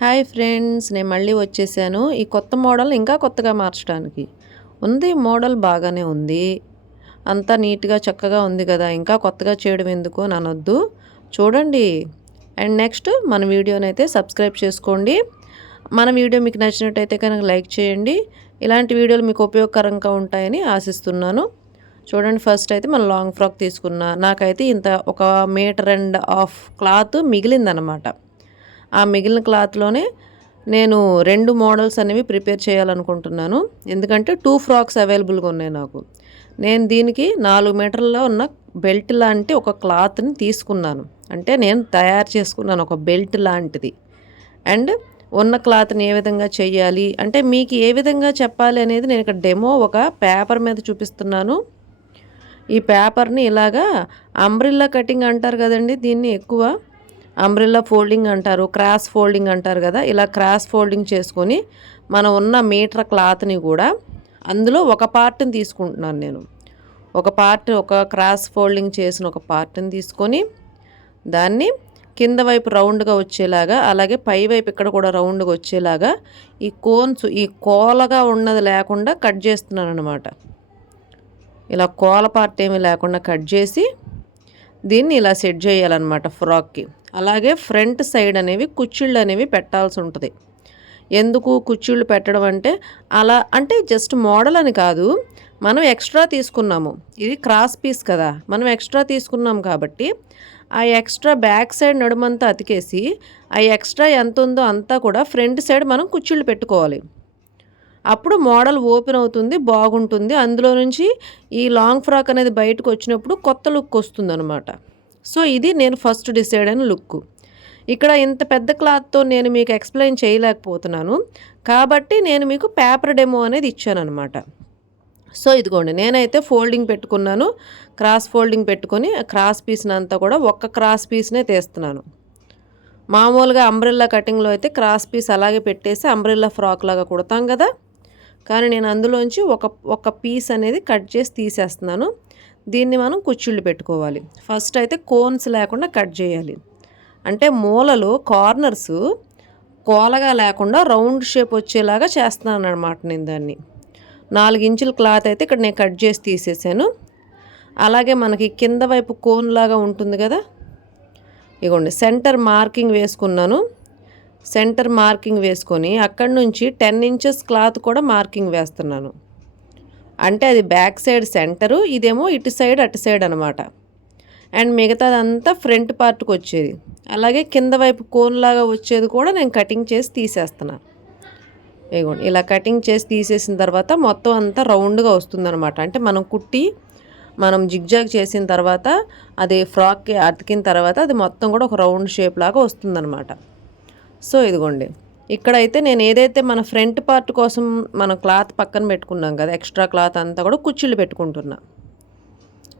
Hi friends, నేను మళ్ళీ వచ్చేసాను. ఈ కొత్త మోడల్ ఇంకా కొత్తగా మార్చడానికి ఉంది. మోడల్ బాగానే ఉంది, అంతా నీట్గా చక్కగా ఉంది కదా, ఇంకా కొత్తగా చేయడం ఎందుకు అని అనొద్దు. చూడండి. అండ్ నెక్స్ట్ మన వీడియోని అయితే సబ్స్క్రైబ్ చేసుకోండి. మన వీడియో మీకు నచ్చినట్టయితే కనుక లైక్ చేయండి. ఇలాంటి వీడియోలు మీకు ఉపయోగకరంగా ఉంటాయని ఆశిస్తున్నాను. చూడండి, ఫస్ట్ అయితే మనం లాంగ్ ఫ్రాక్ తీసుకున్నా. నాకైతే ఇంత 1.5 మీటర్ క్లాత్ మిగిలిందనమాట. ఆ మిగిలిన క్లాత్లోనే నేను 2 మోడల్స్ అనేవి ప్రిపేర్ చేయాలనుకుంటున్నాను. ఎందుకంటే 2 ఫ్రాక్స్ అవైలబుల్గా ఉన్నాయి నాకు. నేను దీనికి 4 మీటర్ల ఉన్న బెల్ట్ లాంటి ఒక క్లాత్ని తీసుకున్నాను. అంటే నేను తయారు చేసుకున్నాను ఒక బెల్ట్ లాంటిది. అండ్ ఉన్న క్లాత్ని ఏ విధంగా చేయాలి అంటే మీకు ఏ విధంగా చెప్పాలి అనేది నేను ఇక్కడ డెమో ఒక పేపర్ మీద చూపిస్తున్నాను. ఈ పేపర్ని ఇలాగా అంబ్రిల్లా కటింగ్ అంటారు కదండి, దీన్ని ఎక్కువ అంబ్రెల్లా ఫోల్డింగ్ అంటారు, క్రాస్ ఫోల్డింగ్ అంటారు కదా. ఇలా క్రాస్ ఫోల్డింగ్ చేసుకొని మనం ఉన్న మీటర్ క్లాత్ని కూడా అందులో ఒక పార్ట్ని తీసుకుంటున్నాను నేను. ఒక క్రాస్ ఫోల్డింగ్ చేసిన ఒక పార్ట్ని తీసుకొని దాన్ని కింద వైపు రౌండ్గా వచ్చేలాగా, అలాగే పై వైపు ఇక్కడ కూడా రౌండ్గా వచ్చేలాగా ఈ కోన్స్, ఈ కోలగా ఉన్నది లేకుండా కట్ చేస్తున్నాను అనమాట. ఇలా కోల పార్ట్ ఏమీ లేకుండా కట్ చేసి దీన్ని ఇలా సెట్ చేయాలన్నమాట ఫ్రాక్కి. అలాగే ఫ్రంట్ సైడ్ అనేవి కుచ్చిళ్ళు అనేవి పెట్టాల్సి ఉంటుంది. ఎందుకు కుచ్చిళ్ళు పెట్టడం అంటే, అలా అంటే జస్ట్ మోడల్ అని కాదు, మనం ఎక్స్ట్రా తీసుకున్నాము. ఇది క్రాస్ పీస్ కదా, మనం ఎక్స్ట్రా తీసుకున్నాం కాబట్టి ఆ ఎక్స్ట్రా బ్యాక్ సైడ్ నడుమంతా అతికేసి ఆ ఎక్స్ట్రా ఎంత ఉందో అంతా కూడా ఫ్రంట్ సైడ్ మనం కుచ్చిళ్ళు పెట్టుకోవాలి. అప్పుడు మోడల్ ఓపెన్ అవుతుంది, బాగుంటుంది. అందులో నుంచి ఈ లాంగ్ ఫ్రాక్ అనేది బయటకు వచ్చినప్పుడు కొత్త లుక్ వస్తుంది అనమాట. సో ఇది నేను ఫస్ట్ డిసైడ్ అయిన లుక్. ఇక్కడ ఇంత పెద్ద క్లాత్తో నేను మీకు ఎక్స్ప్లెయిన్ చేయలేకపోతున్నాను కాబట్టి నేను మీకు పేపర్ డెమో అనేది ఇచ్చానమాట. సో ఇదిగోండి, నేనైతే ఫోల్డింగ్ పెట్టుకున్నాను. క్రాస్ ఫోల్డింగ్ పెట్టుకొని క్రాస్ పీస్ని అంతా కూడా ఒక్క క్రాస్ పీస్నే తీస్తున్నాను. మామూలుగా అంబ్రెల్లా కటింగ్లో అయితే క్రాస్ పీస్ అలాగే పెట్టేసి అంబ్రెల్లా ఫ్రాక్ లాగా కుడతాం కదా, కానీ నేను అందులోంచి ఒక పీస్ అనేది కట్ చేసి తీసేస్తున్నాను. దీన్ని మనం కుచ్చిళ్ళు పెట్టుకోవాలి. ఫస్ట్ అయితే కోన్స్ లేకుండా కట్ చేయాలి. అంటే మూలలు కార్నర్స్ కోలగా లేకుండా రౌండ్ షేప్ వచ్చేలాగా చేస్తున్నాను అనమాట. నేను దాన్ని 4 ఇంచుల క్లాత్ అయితే ఇక్కడ నేను కట్ చేసి తీసేసాను. అలాగే మనకి కింద వైపు కోన్ లాగా ఉంటుంది కదా, ఇగోండి సెంటర్ మార్కింగ్ వేసుకున్నాను. సెంటర్ మార్కింగ్ వేసుకొని అక్కడి నుంచి 10 ఇంచెస్ క్లాత్ కూడా మార్కింగ్ వేస్తున్నాను. అంటే అది బ్యాక్ సైడ్ సెంటరు, ఇదేమో ఇటు సైడ్ అటు సైడ్ అనమాట. అండ్ మిగతాదంతా ఫ్రంట్ పార్ట్కి వచ్చేది. అలాగే కింద వైపు కోన్ లాగా వచ్చేది కూడా నేను కటింగ్ చేసి తీసేస్తున్నాను. ఇగోండి ఇలా కటింగ్ చేసి తీసేసిన తర్వాత మొత్తం అంతా రౌండ్గా వస్తుందన్నమాట. అంటే మనం జిగ్జాగ్ చేసిన తర్వాత అది ఫ్రాక్కి అతికిన తర్వాత అది మొత్తం కూడా ఒక రౌండ్ షేప్ లాగా వస్తుందన్నమాట. సో ఇదిగోండి, ఇక్కడైతే నేను ఏదైతే మన ఫ్రంట్ పార్ట్ కోసం మన క్లాత్ పక్కన పెట్టుకున్నాం కదా, ఎక్స్ట్రా క్లాత్ అంతా కూడా కుచ్చిళ్ళు పెట్టుకుంటున్నా.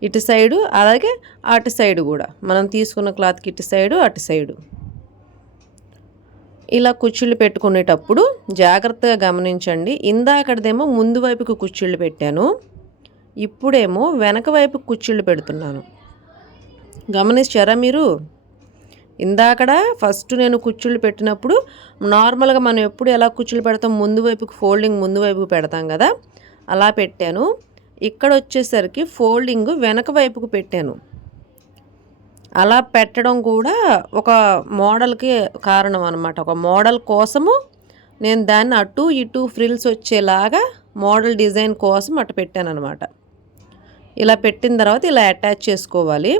ఇటు సైడు అలాగే అటు సైడు కూడా మనం తీసుకున్న క్లాత్కి ఇటు సైడు అటు సైడు ఇలా కుచ్చిళ్ళు పెట్టుకునేటప్పుడు జాగ్రత్తగా గమనించండి. ఇందాకడదేమో ముందు వైపుకి కుచ్చిళ్ళు పెట్టాను, ఇప్పుడేమో వెనక వైపు కుచ్చిళ్ళు పెడుతున్నాను. గమనించారా మీరు? ఇందాకడ ఫస్ట్ నేను కుచ్చిళ్ళు పెట్టినప్పుడు నార్మల్గా మనం ఎప్పుడు ఎలా కుచ్చిళ్ళు పెడతాం, ముందు వైపుకి ఫోల్డింగ్ ముందు వైపుకి పెడతాం కదా, అలా పెట్టాను. ఇక్కడ వచ్చేసరికి ఫోల్డింగ్ వెనక వైపుకు పెట్టాను. అలా పెట్టడం కూడా ఒక మోడల్కి కారణం అనమాట. ఒక మోడల్ కోసము నేను దాన్ని అటు ఇటు ఫ్రిల్స్ వచ్చేలాగా మోడల్ డిజైన్ కోసం అటు పెట్టాను అనమాట. ఇలా పెట్టిన తర్వాత ఇలా అటాచ్ చేసుకోవాలి.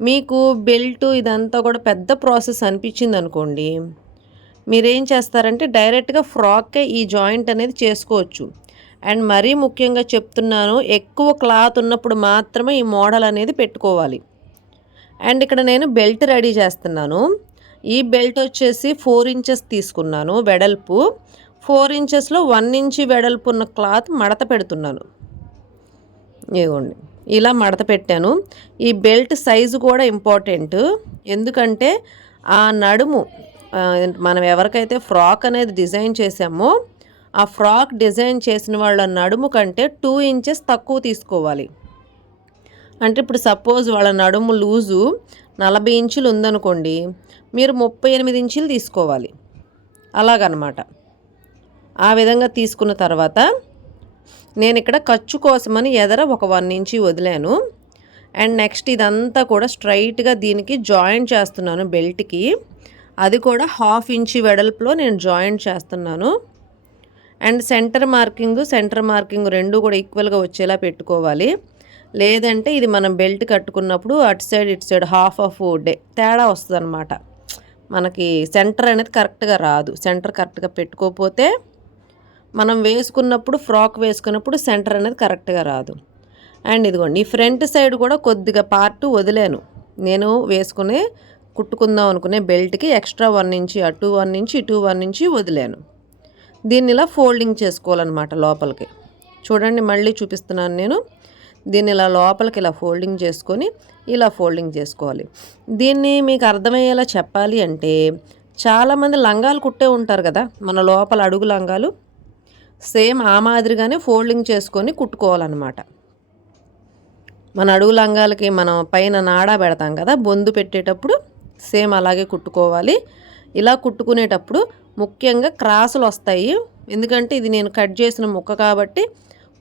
మీకు బెల్ట్ ఇదంతా కూడా పెద్ద ప్రాసెస్ అనిపించింది అనుకోండి, మీరేం చేస్తారంటే డైరెక్ట్గా ఫ్రాక్కే ఈ జాయింట్ అనేది చేసుకోవచ్చు. అండ్ మరీ ముఖ్యంగా చెప్తున్నాను, ఎక్కువ క్లాత్ ఉన్నప్పుడు మాత్రమే ఈ మోడల్ అనేది పెట్టుకోవాలి. అండ్ ఇక్కడ నేను బెల్ట్ రెడీ చేస్తున్నాను. ఈ బెల్ట్ వచ్చేసి 4 ఇంచెస్ తీసుకున్నాను వెడల్పు. 4 ఇంచెస్లో 1 ఇంచ్ వెడల్పు ఉన్న క్లాత్ మడత పెడుతున్నాను. ఇదిగోండి ఇలా మడత పెట్టాను. ఈ బెల్ట్ సైజు కూడా ఇంపార్టెంట్. ఎందుకంటే ఆ నడుము మనం ఎవరికైతే ఫ్రాక్ అనేది డిజైన్ చేసామో ఆ ఫ్రాక్ డిజైన్ చేసిన వాళ్ళ నడుము కంటే 2 ఇంచెస్ తక్కువ తీసుకోవాలి. అంటే ఇప్పుడు సపోజ్ వాళ్ళ నడుము లూజు 40 ఇంచులు ఉందనుకోండి, మీరు 38 ఇంచులు తీసుకోవాలి. అలాగనమాట. ఆ విధంగా తీసుకున్న తర్వాత నేను ఇక్కడ ఖర్చు కోసమని ఎదర ఒక 1 ఇంచి వదిలాను. అండ్ నెక్స్ట్ ఇదంతా కూడా స్ట్రైట్‌గా దీనికి జాయింట్ చేస్తున్నాను బెల్ట్‌కి. అది కూడా 1/2 ఇంచి వెడల్పులో నేను జాయింట్ చేస్తున్నాను. అండ్ సెంటర్ మార్కింగ్ 2 కూడా ఈక్వల్‌గా వచ్చేలా పెట్టుకోవాలి. లేదంటే ఇది మనం బెల్ట్ కట్టుకున్నప్పుడు అటు సైడ్ ఇటు సైడ్ హాఫ్ తేడా వస్తదనమాట. మనకి సెంటర్ అనేది కరెక్ట్‌గా రాదు. సెంటర్ కరెక్ట్‌గా పెట్టుకోకపోతే మనం వేసుకున్నప్పుడు ఫ్రాక్ వేసుకున్నప్పుడు సెంటర్ అనేది కరెక్ట్‌గా రాదు. అండ్ ఇదిగోండి ఈ ఫ్రంట్ సైడ్ కూడా కొద్దిగా పార్ట్ వదిలాను. నేను కుట్టుకుందాం అనుకునే బెల్ట్‌కి ఎక్స్ట్రా 1 ఇంచి అటు 1 ఇంచి ఇటు 1 ఇంచి వదిలాను. దీన్ని ఇలా ఫోల్డింగ్ చేసుకోవాలన్నమాట లోపలికి. చూడండి మళ్ళీ చూపిస్తున్నాను నేను. దీన్ని ఇలా లోపలికి ఇలా ఫోల్డింగ్ చేసుకొని ఇలా ఫోల్డింగ్ చేసుకోవాలి. దీన్ని మీకు అర్థమయ్యేలా చెప్పాలి అంటే చాలామంది లంగాలు కుట్టే ఉంటారు కదా, మన లోపల అడుగు లంగాలు. సేమ్ ఆ మాదిరిగానే ఫోల్డింగ్ చేసుకొని కుట్టుకోవాలన్నమాట. మన అడుగు లంగాలకి మనం పైన నాడా పెడతాం కదా, బొందు పెట్టేటప్పుడు సేమ్ అలాగే కుట్టుకోవాలి. ఇలా కుట్టుకునేటప్పుడు ముఖ్యంగా క్రాసులు వస్తాయి. ఎందుకంటే ఇది నేను కట్ చేసిన ముక్క కాబట్టి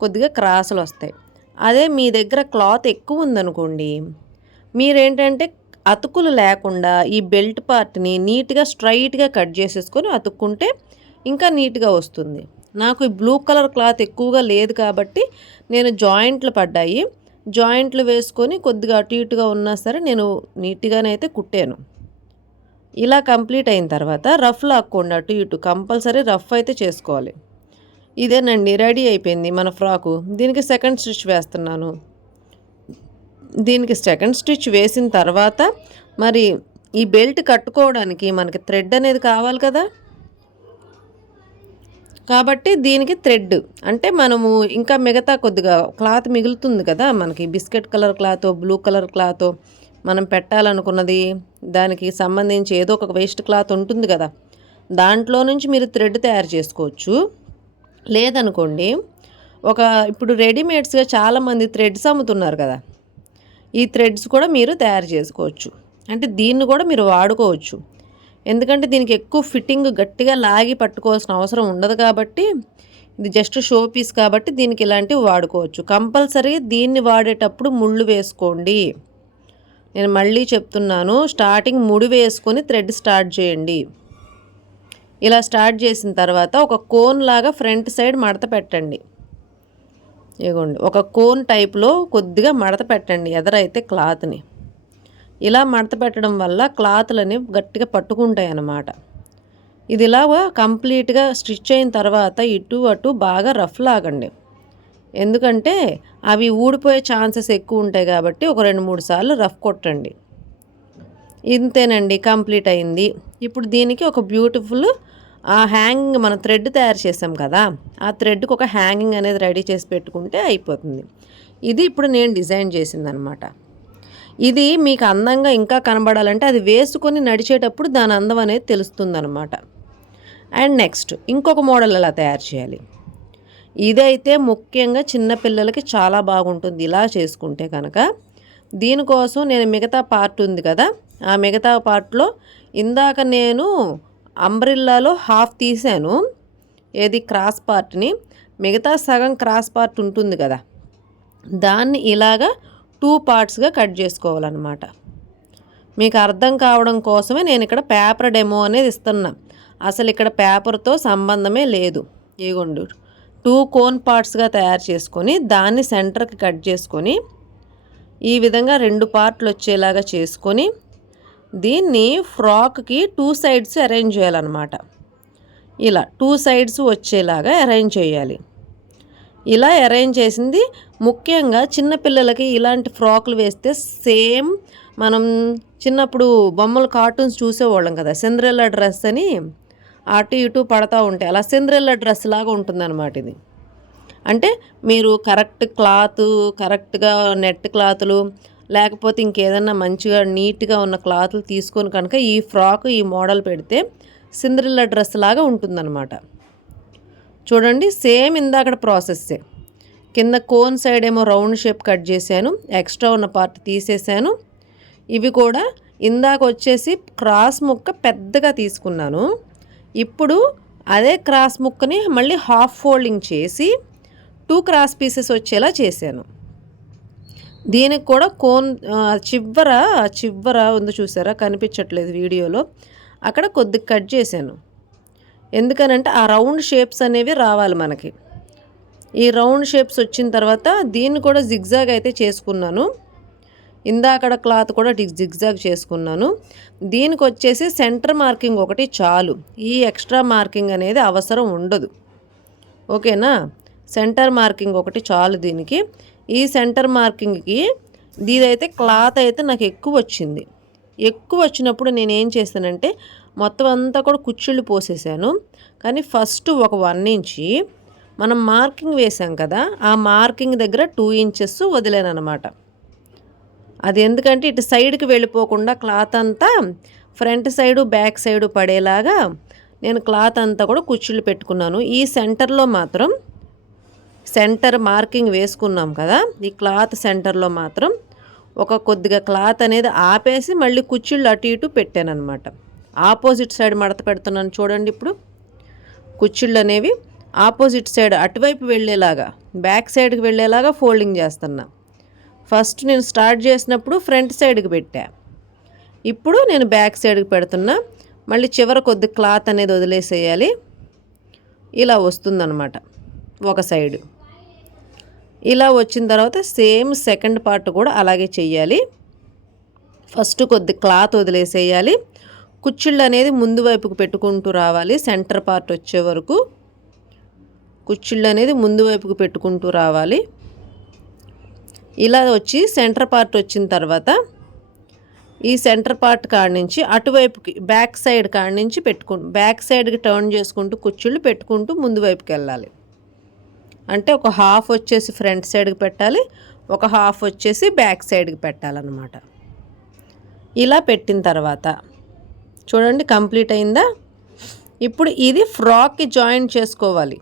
కొద్దిగా క్రాసులు వస్తాయి. అదే మీ దగ్గర క్లాత్ ఎక్కువ ఉందనుకోండి, మీరేంటంటే అతుకులు లేకుండా ఈ బెల్ట్ పార్ట్ని నీట్గా స్ట్రైట్గా కట్ చేసేసుకొని అతుక్కుంటే ఇంకా నీట్గా వస్తుంది. నాకు ఈ బ్లూ కలర్ క్లాత్ ఎక్కువగా లేదు కాబట్టి నేను జాయింట్లు పడ్డాయి. జాయింట్లు వేసుకొని కొద్దిగా అటు ఇటుగా ఉన్నా సరే నేను నీట్గానైతే కుట్టాను. ఇలా కంప్లీట్ అయిన తర్వాత రఫ్ లాక్కోండి, అటు ఇటు కంపల్సరీ రఫ్ అయితే చేసుకోవాలి. ఇదేనండి రెడీ అయిపోయింది మన ఫ్రాకు. దీనికి సెకండ్ స్టిచ్ వేస్తున్నాను. దీనికి సెకండ్ స్టిచ్ వేసిన తర్వాత మరి ఈ బెల్ట్ కట్టుకోవడానికి మనకి థ్రెడ్ అనేది కావాలి కదా, కాబట్టి దీనికి థ్రెడ్ అంటే మనము ఇంకా మిగతా కొద్దిగా క్లాత్ మిగులుతుంది కదా మనకి, biscuit colour cloth, blue colour cloth మనం పెట్టాలనుకున్నది, దానికి సంబంధించి ఏదో ఒక వేస్ట్ క్లాత్ ఉంటుంది కదా, దాంట్లో నుంచి మీరు థ్రెడ్ తయారు చేసుకోవచ్చు. లేదనుకోండి ఇప్పుడు రెడీమేడ్స్గా చాలామంది థ్రెడ్స్ అమ్ముతున్నారు కదా, ఈ థ్రెడ్స్ కూడా మీరు తయారు చేసుకోవచ్చు. అంటే దీన్ని కూడా మీరు వాడుకోవచ్చు. ఎందుకంటే దీనికి ఎక్కువ ఫిట్టింగ్ గట్టిగా లాగి పట్టుకోవాల్సిన అవసరం ఉండదు కాబట్టి, ఇది జస్ట్ షో పీస్ కాబట్టి దీనికి ఇలాంటివి వాడుకోవచ్చు. కంపల్సరీ దీన్ని వాడేటప్పుడు ముళ్ళు వేసుకోండి. నేను మళ్ళీ చెప్తున్నాను, స్టార్టింగ్ ముడి వేసుకొని థ్రెడ్ స్టార్ట్ చేయండి. ఇలా స్టార్ట్ చేసిన తర్వాత ఒక కోన్ లాగా ఫ్రంట్ సైడ్ మడత పెట్టండి. ఇగోండి ఒక కోన్ టైప్లో కొద్దిగా మడత పెట్టండి ఎదరైతే క్లాత్ని. ఇలా మడత పెట్టడం వల్ల క్లాత్లని గట్టిగా పట్టుకుంటాయి అన్నమాట. ఇది ఇలా కంప్లీట్గా స్టిచ్ అయిన తర్వాత ఇటు అటు బాగా రఫ్ లాగండి. ఎందుకంటే అవి ఊడిపోయే ఛాన్సెస్ ఎక్కువ ఉంటాయి కాబట్టి ఒక 2-3 సార్లు రఫ్ కొట్టండి. ఇంతేనండి, కంప్లీట్ అయింది. ఇప్పుడు దీనికి ఒక బ్యూటిఫుల్ హ్యాంగింగ్, మనం థ్రెడ్ తయారు చేసాం కదా, ఆ థ్రెడ్కి ఒక హ్యాంగింగ్ అనేది రెడీ చేసి పెట్టుకుంటే అయిపోతుంది. ఇది ఇప్పుడు నేను డిజైన్ చేసిందనమాట. ఇది మీకు అందంగా ఇంకా కనబడాలంటే అది వేసుకొని నడిచేటప్పుడు దాని అందం అనేది తెలుస్తుందనమాట. అండ్ నెక్స్ట్ ఇంకొక మోడల్ ఎలా తయారు చేయాలి, ఇదైతే ముఖ్యంగా చిన్నపిల్లలకి చాలా బాగుంటుంది ఇలా చేసుకుంటే కనుక. దీనికోసం నేను మిగతా పార్ట్ ఉంది కదా, ఆ మిగతా పార్ట్లో ఇందాక నేను అంబ్రిల్లాలో హాఫ్ తీసాను, ఏది క్రాస్ పార్ట్ని. మిగతా సగం క్రాస్ పార్ట్ ఉంటుంది కదా, దాన్ని ఇలాగా 2 పార్ట్స్గా కట్ చేసుకోవాలన్నమాట. మీకు అర్థం కావడం కోసమే నేను ఇక్కడ పేపర్ డెమో అనేది ఇస్తున్నా. అసలు ఇక్కడ పేపర్తో సంబంధమే లేదు. ఇగోండి 2 కోన్ పార్ట్స్గా తయారు చేసుకొని దాన్ని సెంటర్కి కట్ చేసుకొని ఈ విధంగా 2 పార్ట్లు వచ్చేలాగా చేసుకొని దీన్ని ఫ్రాక్కి 2 సైడ్స్ అరేంజ్ చేయాలన్నమాట. ఇలా 2 సైడ్స్ వచ్చేలాగా అరేంజ్ చేయాలి. ఇలా అరేంజ్ చేసింది ముఖ్యంగా చిన్నపిల్లలకి ఇలాంటి ఫ్రాకులు వేస్తే సేమ్ మనం చిన్నప్పుడు బొమ్మలు కార్టూన్స్ చూసేవాళ్ళం కదా, సిండ్రెల్లా డ్రెస్ అని అటు ఇటు పడతా ఉంటాయి, అలా సిండ్రెల్లా డ్రెస్ లాగా ఉంటుందన్నమాట ఇది. అంటే మీరు కరెక్ట్ క్లాత్, కరెక్ట్గా నెట్ క్లాతులు లేకపోతే ఇంకేదన్నా మంచిగా నీట్గా ఉన్న క్లాతులు తీసుకొని కనుక ఈ ఫ్రాక్ ఈ మోడల్ పెడితే సిండ్రెల్లా డ్రెస్ లాగా ఉంటుందన్నమాట. చూడండి సేమ్ ఇందాకడ ప్రాసెస్సే. కింద కోన్ సైడ్ ఏమో రౌండ్ షేప్ కట్ చేశాను, ఎక్స్ట్రా ఉన్న పార్ట్ తీసేసాను. ఇవి కూడా ఇందాక వచ్చేసి క్రాస్ ముక్క పెద్దగా తీసుకున్నాను, ఇప్పుడు అదే క్రాస్ ముక్కని మళ్ళీ హాఫ్ ఫోల్డింగ్ చేసి 2 క్రాస్ పీసెస్ వచ్చేలా చేశాను. దీనికి కూడా చివ్వర ఉంది చూసారా, కనిపించట్లేదు వీడియోలో, అక్కడ కొద్దిగా కట్ చేశాను. ఎందుకనంటే ఆ రౌండ్ షేప్స్ అనేవి రావాలి మనకి. ఈ రౌండ్ షేప్స్ వచ్చిన తర్వాత దీన్ని కూడా జిగ్జాగ్ అయితే చేసుకున్నాను. ఇందాకడ క్లాత్ కూడా జిగ్జాగ్ చేసుకున్నాను. దీనికి వచ్చేసి సెంటర్ మార్కింగ్ ఒకటి చాలు, ఈ ఎక్స్ట్రా మార్కింగ్ అనేది అవసరం ఉండదు. ఓకేనా, సెంటర్ మార్కింగ్ ఒకటి చాలు దీనికి. ఈ సెంటర్ మార్కింగ్కి దీదైతే క్లాత్ అయితే నాకు ఎక్కువ వచ్చింది. ఎక్కువ వచ్చినప్పుడు నేను ఏం చేశానంటే మొత్తం అంతా కూడా కుచ్చిళ్ళు పోసేసాను. కానీ ఫస్ట్ ఒక 1 ఇంచి మనం మార్కింగ్ వేసాం కదా, ఆ మార్కింగ్ దగ్గర 2 ఇంచెస్ వదిలేను అనమాట. అది ఎందుకంటే ఇటు సైడ్కి వెళ్ళిపోకుండా క్లాత్ అంతా ఫ్రంట్ సైడు బ్యాక్ సైడు పడేలాగా నేను క్లాత్ అంతా కూడా కుచ్చిళ్ళు పెట్టుకున్నాను. ఈ సెంటర్లో మాత్రం, సెంటర్ మార్కింగ్ వేసుకున్నాం కదా, ఈ క్లాత్ సెంటర్లో మాత్రం కొద్దిగా క్లాత్ అనేది ఆపేసి మళ్ళీ కుచ్చిళ్ళు అటు ఇటు పెట్టాను అనమాట. ఆపోజిట్ సైడ్ మడత పెడుతున్నాను చూడండి. ఇప్పుడు కుచ్చిళ్ళు అనేవి ఆపోజిట్ సైడ్ అటువైపు వెళ్ళేలాగా, బ్యాక్ సైడ్కి వెళ్ళేలాగా ఫోల్డింగ్ చేస్తున్నా. ఫస్ట్ నేను స్టార్ట్ చేసినప్పుడు ఫ్రంట్ సైడ్కి పెట్టా, ఇప్పుడు నేను బ్యాక్ సైడ్కి పెడుతున్నా. మళ్ళీ చివర కొద్ది క్లాత్ అనేది వదిలేసేయాలి. ఇలా వస్తుందన్నమాట ఒక సైడు. ఇలా వచ్చిన తర్వాత సేమ్ సెకండ్ పార్ట్ కూడా అలాగే చెయ్యాలి. ఫస్ట్ కొద్ది క్లాత్ వదిలేసేయాలి. కుచ్చిళ్ళు అనేది ముందు వైపుకు పెట్టుకుంటూ రావాలి. సెంటర్ పార్ట్ వచ్చే వరకు కుచ్చిళ్ళు అనేది ముందు వైపుకు పెట్టుకుంటూ రావాలి. ఇలా వచ్చి సెంటర్ పార్ట్ వచ్చిన తర్వాత ఈ సెంటర్ పార్ట్ కాడ నుంచి అటువైపుకి బ్యాక్ సైడ్ కాడ నుంచి బ్యాక్ సైడ్కి టర్న్ చేసుకుంటూ కుచ్చిళ్ళు పెట్టుకుంటూ ముందు వైపుకి వెళ్ళాలి. అంటే ఒక హాఫ్ వచ్చేసి ఫ్రంట్ సైడ్కి పెట్టాలి, ఒక హాఫ్ వచ్చేసి బ్యాక్ సైడ్కి పెట్టాలన్నమాట. ఇలా పెట్టిన తర్వాత చూడండి కంప్లీట్ అయిందా. ఇప్పుడు ఇది ఫ్రాక్కి జాయిన్ చేసుకోవాలి.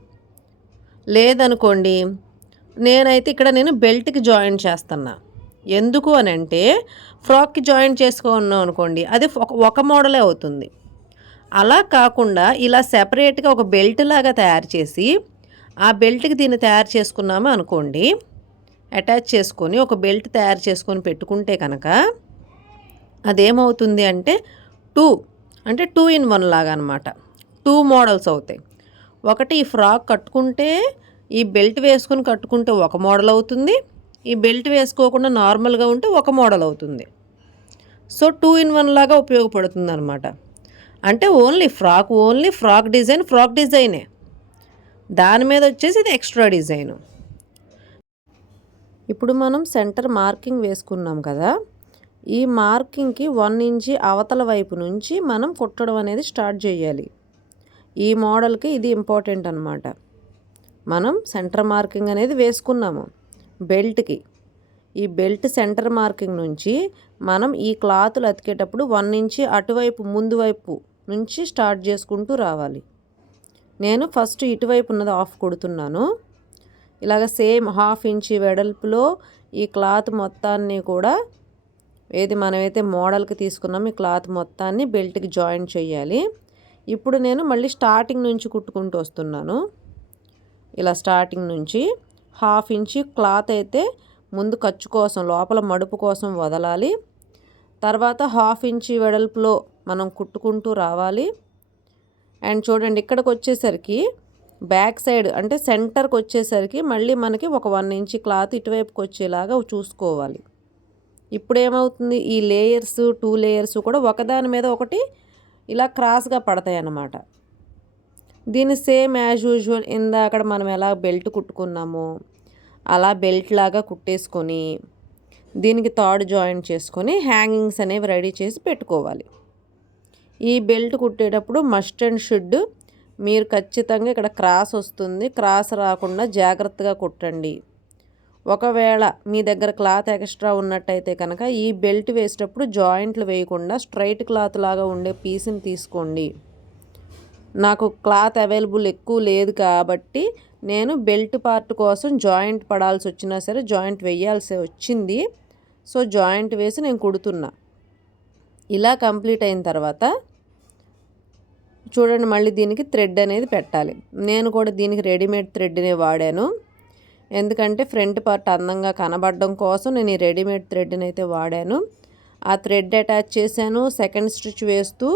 లేదనుకోండి, నేనైతే ఇక్కడ బెల్ట్కి జాయిన్ చేస్తున్నా. ఎందుకు అని అంటే ఫ్రాక్కి జాయిన్ చేసుకున్నాం అనుకోండి, అది ఒక మోడలే అవుతుంది. అలా కాకుండా ఇలా సెపరేట్గా ఒక బెల్ట్ లాగా తయారు చేసి, ఆ బెల్ట్కి దీన్ని తయారు చేసుకున్నాము అనుకోండి, అటాచ్ చేసుకొని ఒక బెల్ట్ తయారు చేసుకొని పెట్టుకుంటే కనుక అదేమవుతుంది అంటే 2 in 1 లాగా అనమాట. 2 మోడల్స్ అవుతాయి. ఒకటి ఈ ఫ్రాక్ కట్టుకుంటే, ఈ బెల్ట్ వేసుకొని కట్టుకుంటే ఒక మోడల్ అవుతుంది, ఈ బెల్ట్ వేసుకోకుండా నార్మల్గా ఉంటే ఒక మోడల్ అవుతుంది. సో 2 in 1 లాగా ఉపయోగపడుతుంది అనమాట. అంటే ఓన్లీ ఫ్రాక్ డిజైనే, దాని మీద వచ్చేసి ఇది ఎక్స్ట్రా డిజైను. ఇప్పుడు మనం సెంటర్ మార్కింగ్ వేసుకున్నాం కదా, ఈ మార్కింగ్కి 1 ఇంచి అవతల వైపు నుంచి మనం కుట్టడం అనేది స్టార్ట్ చేయాలి. ఈ మోడల్కి ఇది ఇంపార్టెంట్ అనమాట. మనం సెంటర్ మార్కింగ్ అనేది వేసుకున్నాము బెల్ట్కి. ఈ బెల్ట్ సెంటర్ మార్కింగ్ నుంచి మనం ఈ క్లాతులు అతికేటప్పుడు 1 ఇంచి అటువైపు ముందు వైపు నుంచి స్టార్ట్ చేసుకుంటూ రావాలి. నేను ఫస్ట్ ఇటువైపు ఉన్నది ఆఫ్ కుడుతున్నాను. ఇలాగ సేమ్ 1/2 ఇంచి వెడల్పులో ఈ క్లాత్ మొత్తాన్ని కూడా మనమైతే మోడల్కి తీసుకున్నాము, ఈ క్లాత్ మొత్తాన్ని బెల్ట్కి జాయిన్ చేయాలి. ఇప్పుడు నేను మళ్ళీ స్టార్టింగ్ నుంచి కుట్టుకుంటూ వస్తున్నాను. ఇలా స్టార్టింగ్ నుంచి 1/2 ఇంచి క్లాత్ అయితే ముందు ఖర్చు కోసం, లోపల మడుపు కోసం వదలాలి. తర్వాత 1/2 ఇంచి వెడల్పులో మనం కుట్టుకుంటూ రావాలి. అండ్ చూడండి, ఇక్కడికి వచ్చేసరికి బ్యాక్ సైడ్ అంటే సెంటర్కి వచ్చేసరికి మళ్ళీ మనకి ఒక 1 ఇంచి క్లాత్ ఇటువైపుకి వచ్చేలాగా చూసుకోవాలి. ఇప్పుడు ఏమవుతుంది, ఈ లేయర్స్ 2 లేయర్స్ కూడా ఒకదాని మీద ఒకటి ఇలా క్రాస్గా పడతాయి అన్నమాట. దీన్ని సేమ్ యాజ్ యూజువల్ ఇందాక మనం ఎలా బెల్ట్ కుట్టుకున్నామో అలా బెల్ట్ లాగా కుట్టేసుకొని దీనికి తాడు జాయింట్ చేసుకొని హ్యాంగింగ్స్ అనేవి రెడీ చేసి పెట్టుకోవాలి. ఈ బెల్ట్ కుట్టేటప్పుడు మస్ట్ అండ్ షుడ్ మీరు ఖచ్చితంగా ఇక్కడ క్రాస్ వస్తుంది, క్రాస్ రాకుండా జాగ్రత్తగా కుట్టండి. ఒకవేళ మీ దగ్గర క్లాత్ ఎక్స్ట్రా ఉన్నట్టయితే కనుక ఈ బెల్ట్ వేసేటప్పుడు జాయింట్లు వేయకుండా స్ట్రైట్ క్లాత్ లాగా ఉండే పీస్ని తీసుకోండి. నాకు క్లాత్ అవైలబుల్ ఎక్కువ లేదు కాబట్టి నేను బెల్ట్ పార్ట్ కోసం జాయింట్ పడాల్సి వచ్చినా సరే జాయింట్ వేయాల్సి వచ్చింది. సో జాయింట్ వేసి నేను కుడుతున్నా. ఇలా కంప్లీట్ అయిన తర్వాత చూడండి మళ్ళీ దీనికి థ్రెడ్ అనేది పెట్టాలి. నేను కూడా దీనికి రెడీమేడ్ థ్రెడ్నే వాడాను. ఎందుకంటే ఫ్రంట్ పార్ట్ అందంగా కనబడడం కోసం నేను ఈ రెడీమేడ్ థ్రెడ్ని అయితే వాడాను. ఆ థ్రెడ్ అటాచ్ చేశాను. సెకండ్ స్టిచ్ వేస్తూ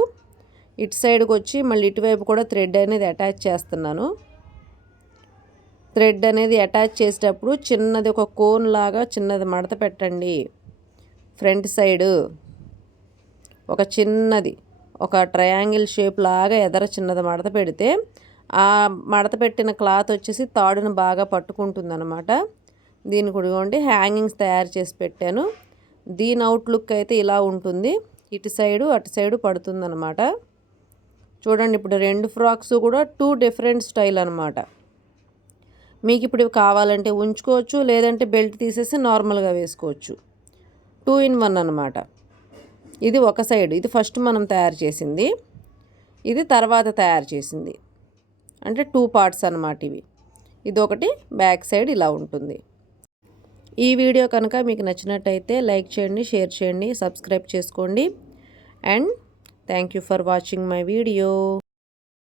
ఇటు సైడ్కి వచ్చి మళ్ళీ ఇటువైపు కూడా థ్రెడ్ అనేది అటాచ్ చేస్తున్నాను. థ్రెడ్ అనేది అటాచ్ చేసేటప్పుడు చిన్నది ఒక కోన్ లాగా చిన్నది మడత పెట్టండి. ఫ్రంట్ సైడు ఒక చిన్నది ఒక ట్రయాంగిల్ షేప్ లాగా ఎదర చిన్నది మడత పెడితే ఆ మడత పెట్టిన క్లాత్ వచ్చేసి తాడును బాగా పట్టుకుంటుందన్నమాట. దీనికి ఇదిగోండి హ్యాంగింగ్స్ తయారు చేసి పెట్టాను. దీని అవుట్లుక్ అయితే ఇలా ఉంటుంది. ఇటు సైడు అటు సైడు పడుతుందన్నమాట. చూడండి ఇప్పుడు 2 ఫ్రాక్స్ కూడా 2 డిఫరెంట్ స్టైల్ అనమాట. మీకు ఇప్పుడు ఇవి కావాలంటే ఉంచుకోవచ్చు, లేదంటే బెల్ట్ తీసేసి నార్మల్గా వేసుకోవచ్చు. 2 in 1 అనమాట. ఇది ఒక సైడ్, ఇది ఫస్ట్ మనం తయారు చేసింది, ఇది తర్వాత తయారు చేసింది. అంటే 2 పార్ట్స్ అనమాట ఇవి. ఇదొకటి బ్యాక్ సైడ్ ఇలా ఉంటుంది. ఈ వీడియో కనుక మీకు నచ్చినట్టయితే లైక్ చేయండి, షేర్ చేయండి, సబ్స్క్రైబ్ చేసుకోండి. And thank you for watching my video.